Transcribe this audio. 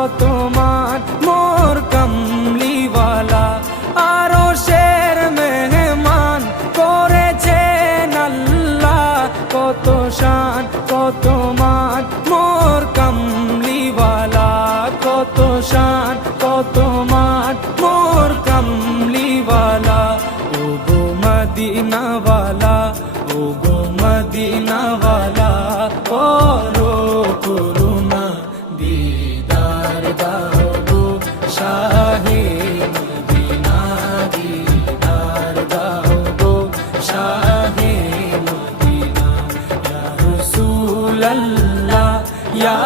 কত মান মোর কামলিওয়ালা, আরো শের মেহমান করেছেন আল্লাহ। কত শান কত মান মোর কামলিওয়ালা, কত শান কত মান মোর কামলিওয়ালা। ও গো মদিনাওয়ালা, ও গো মদিনাওয়ালা, করো করুণা দিদার দাও গো শাহে মদিনা, দিদার দাও গো শাহে মদিনা। ইয়া রাসূলুল্লাহ ইয়া